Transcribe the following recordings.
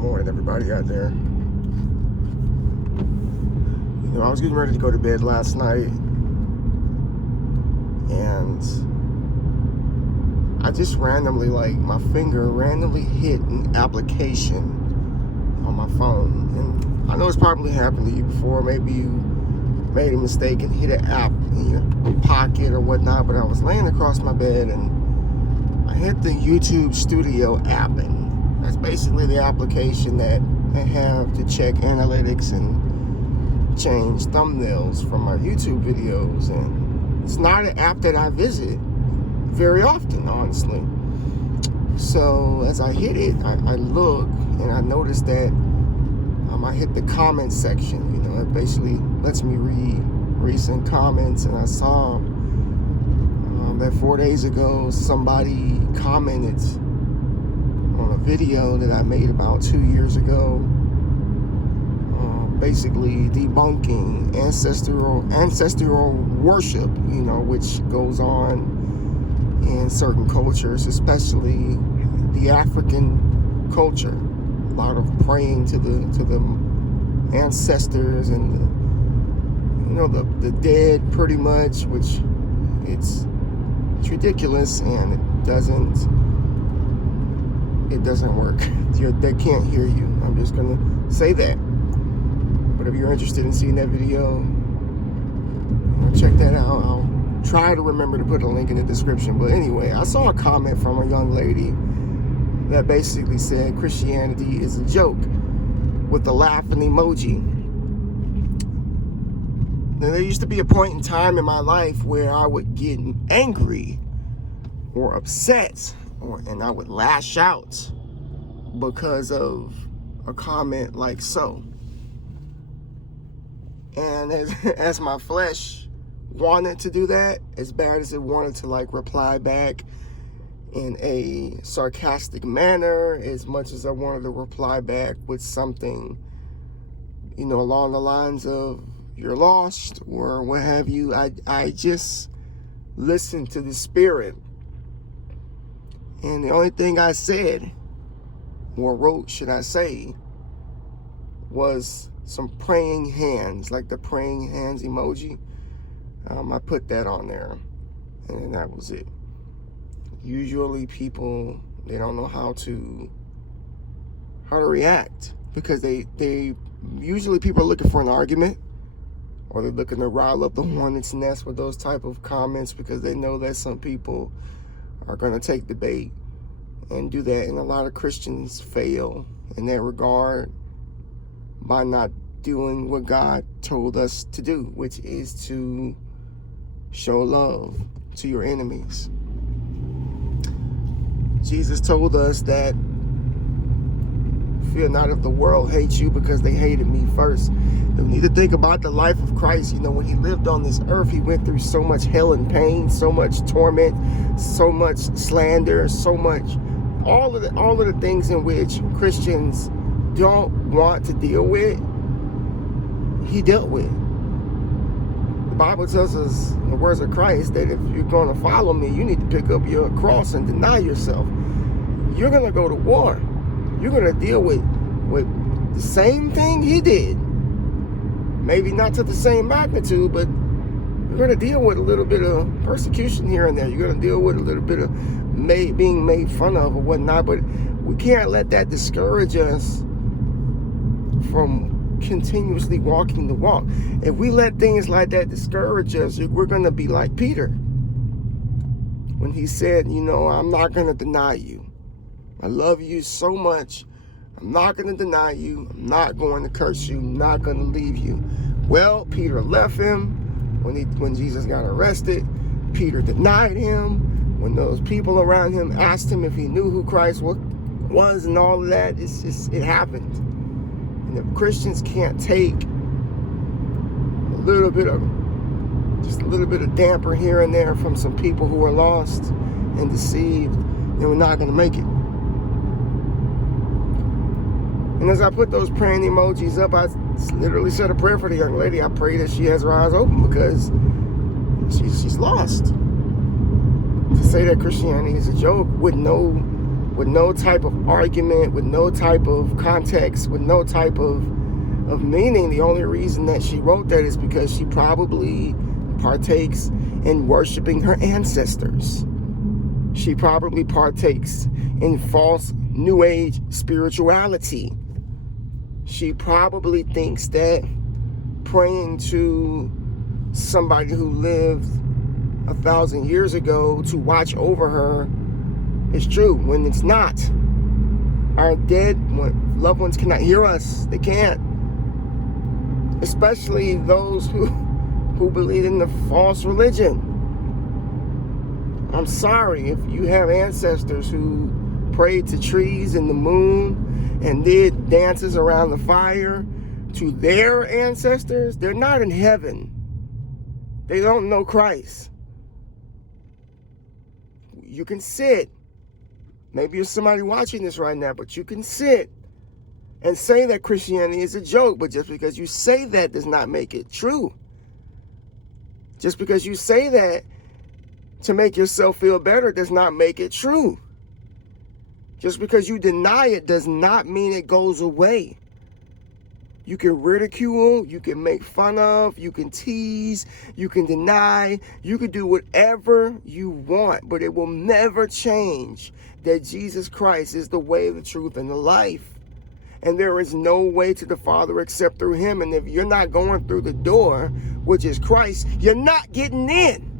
morning, everybody out there. You know, I was getting ready to go to bed last night, and I just randomly, my finger randomly hit an application on my phone. And I know it's probably happened to you before. Maybe you made a mistake and hit an app in your pocket or whatnot, but I was laying across my bed and I hit the YouTube Studio app, and that's basically the application that I have to check analytics and change thumbnails from my YouTube videos. And it's not an app that I visit very often, honestly. So as I hit it, I look and I noticed that I hit the comment section. You know, it basically lets me read recent comments, and I saw that 4 days ago somebody commented on a video that I made about 2 years ago, basically debunking ancestral worship, you know, which goes on in certain cultures, especially the African culture. A lot of praying to the ancestors and the dead, pretty much, which it's ridiculous, and it doesn't work. They can't hear you. I'm just gonna say that. But if you're interested in seeing that video, check that out. I'll try to remember to put a link in the description. But anyway, I saw a comment from a young lady that basically said Christianity is a joke, with the laughing emoji. Now, there used to be a point in time in my life where I would get angry or upset, and I would lash out because of a comment like so. And as my flesh wanted to do that, as bad as it wanted to reply back in a sarcastic manner, as much as I wanted to reply back with something, along the lines of "you're lost" or what have you, I just listened to the Spirit. And the only thing I said, or wrote, should I say, was some praying hands, like the praying hands emoji. I put that on there, and that was it. Usually people, they don't know how to react, because they usually people are looking for an argument, or they're looking to rile up the hornet's nest with those type of comments, because they know that some people are going to take the bait and do that. And a lot of Christians fail in that regard by not doing what God told us to do, which is to show love to your enemies. Jesus told us that, "Fear not if the world hates you, because they hated me first." We need to think about the life of Christ. When he lived on this earth, he went through so much hell and pain, so much torment, so much slander, so much, all of the things in which Christians don't want to deal with, he dealt with. The Bible tells us, in the words of Christ, that if you're going to follow me, you need to pick up your cross and deny yourself. You're going to go to war. You're going to deal with the same thing he did. Maybe not to the same magnitude, but you're going to deal with a little bit of persecution here and there. You're going to deal with a little bit of being made fun of or whatnot. But we can't let that discourage us from continuously walking the walk. If we let things like that discourage us, we're going to be like Peter when he said, "I'm not going to deny you. I love you so much. I'm not going to deny you. I'm not going to curse you. I'm not going to leave you." Well, Peter left him when Jesus got arrested. Peter denied him when those people around him asked him if he knew who Christ was and all of that. It happened. And if Christians can't take a little bit of damper here and there from some people who are lost and deceived, then we're not going to make it. And as I put those praying emojis up, I literally said a prayer for the young lady. I pray that she has her eyes open, because she's lost. To say that Christianity is a joke with no with no type of argument, with no type of context, with no type of meaning. The only reason that she wrote that is because she probably partakes in worshiping her ancestors. She probably partakes in false New Age spirituality. She probably thinks that praying to somebody who lived 1,000 years ago to watch over her is true, when it's not. Our dead loved ones cannot hear us. They can't. Especially those who believe in the false religion. I'm sorry if you have ancestors who prayed to trees and the moon and did dances around the fire to their ancestors. They're not in heaven. They don't know Christ. You can sit. Maybe you're somebody watching this right now, but you can sit and say that Christianity is a joke. But just because you say that does not make it true. Just because you say that to make yourself feel better does not make it true. Just because you deny it does not mean it goes away. You can ridicule, you can make fun of, you can tease, you can deny, you can do whatever you want, but it will never change that Jesus Christ is the way, the truth, and the life. And there is no way to the Father except through him. And if you're not going through the door, which is Christ, you're not getting in.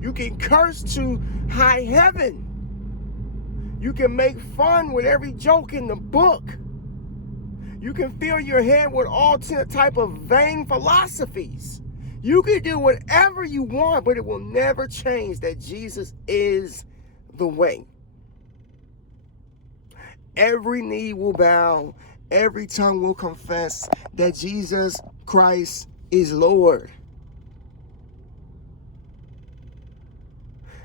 You can curse to high heaven. You can make fun with every joke in the book. You can fill your head with all type of vain philosophies. You can do whatever you want, but it will never change that Jesus is the way. Every knee will bow, every tongue will confess that Jesus Christ is Lord.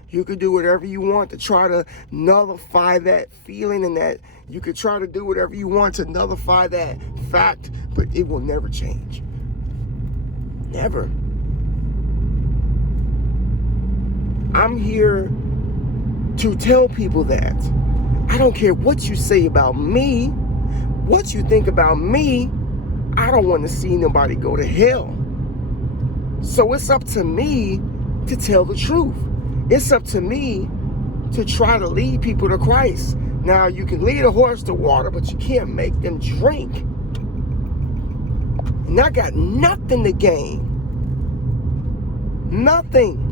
You could do whatever you want to try to nullify that feeling, and that you could try to do whatever you want to nullify that fact, but it will never change. Never. I'm here to tell people that. I don't care what you say about me, what you think about me. I don't want to see nobody go to hell. So it's up to me to tell the truth. It's up to me to try to lead people to Christ. Now, you can lead a horse to water, but you can't make them drink. And I got nothing to gain. Nothing.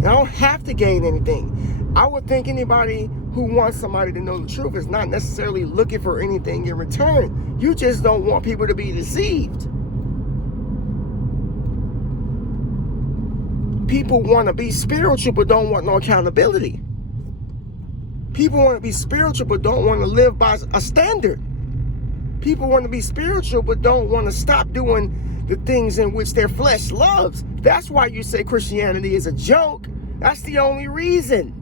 I don't have to gain anything. I would think anybody who wants somebody to know the truth is not necessarily looking for anything in return. You just don't want people to be deceived. People want to be spiritual but don't want no accountability. People want to be spiritual but don't want to live by a standard. People want to be spiritual but don't want to stop doing the things in which their flesh loves. That's why you say Christianity is a joke. That's the only reason.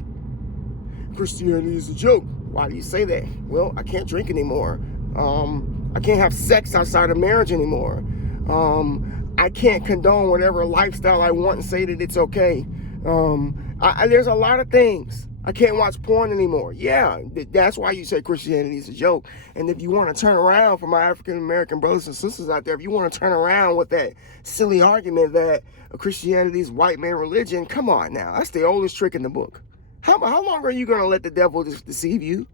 Christianity is a joke. Why do you say that? Well, I can't drink anymore. I can't have sex outside of marriage anymore. I can't condone whatever lifestyle I want and say that it's okay. There's a lot of things. I can't watch porn anymore. Yeah, that's why you say Christianity is a joke. And if you want to turn around, for my African American brothers and sisters out there, if you want to turn around with that silly argument that Christianity is white man religion, come on now. That's the oldest trick in the book. How long are you going to let the devil deceive you?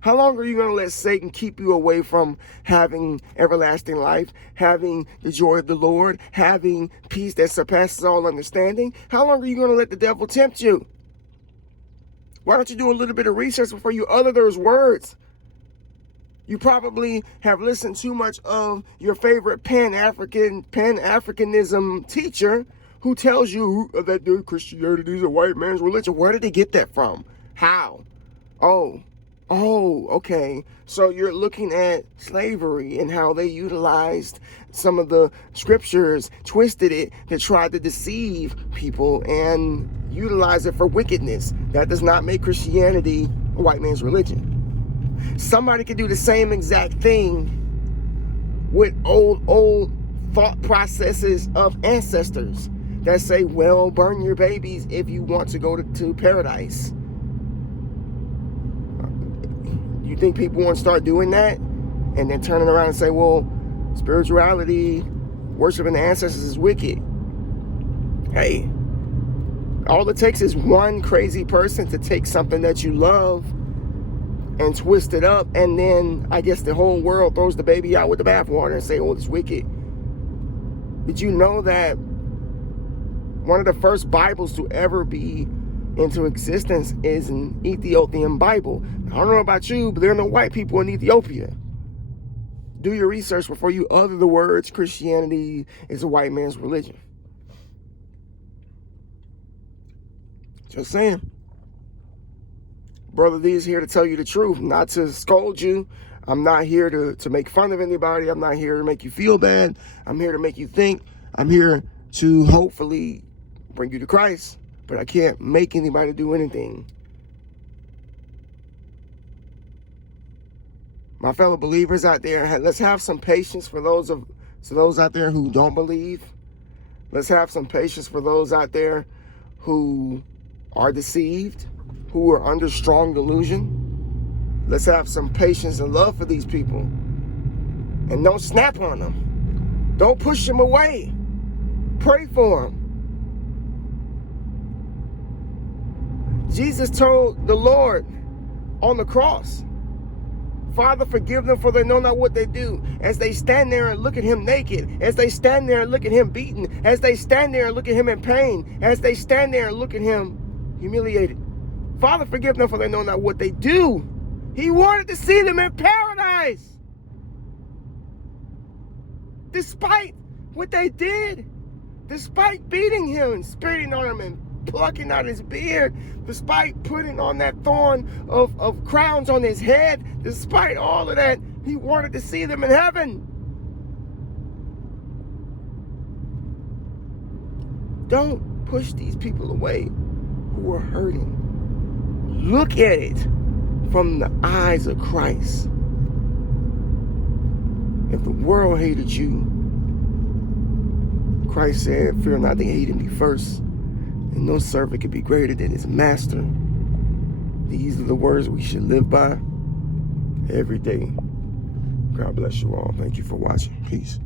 How long are you going to let Satan keep you away from having everlasting life, having the joy of the Lord, having peace that surpasses all understanding? How long are you going to let the devil tempt you? Why don't you do a little bit of research before you utter those words? You probably have listened too much of your favorite Pan-Africanism teacher who tells you that Christianity is a white man's religion. Where did they get that from? How? Oh, okay. So you're looking at slavery and how they utilized some of the scriptures, twisted it to try to deceive people and utilize it for wickedness. That does not make Christianity a white man's religion. Somebody could do the same exact thing with old thought processes of ancestors. that say, well, burn your babies if you want to go to paradise. You think people want to start doing that and then turning around and say, well, spirituality, worshiping the ancestors is wicked? Hey, all it takes is one crazy person to take something that you love and twist it up, and then I guess the whole world throws the baby out with the bathwater and say, oh, it's wicked. Did you know that one of the first Bibles to ever be into existence is an Ethiopian Bible? I don't know about you, but there are no white people in Ethiopia. Do your research before you utter the words Christianity is a white man's religion. Just saying. Brother D is here to tell you the truth, not to scold you. I'm not here to make fun of anybody. I'm not here to make you feel bad. I'm here to make you think. I'm here to hopefully bring you to Christ. But I can't make anybody do anything. My fellow believers out there, let's have some patience for those out there who don't believe. Let's have some patience for those out there who are deceived, who are under strong delusion. Let's have some patience and love for these people. And don't snap on them. Don't push them away. Pray for them. Jesus told the Lord on the cross, Father, forgive them, for they know not what they do. As they stand there and look at him naked, as they stand there and look at him beaten, as they stand there and look at him in pain, as they stand there and look at him humiliated. Father, forgive them, for they know not what they do. He wanted to see them in paradise. Despite what they did, despite beating him and spitting on him and plucking out his beard, despite putting on that thorn of crowns on his head, despite all of that, he wanted to see them in heaven. Don't push these people away who are hurting. Look at it from the eyes of Christ. If the world hated you, Christ said, fear not, they hated me first. And no servant can be greater than his master. These are the words we should live by every day. God bless you all. Thank you for watching. Peace.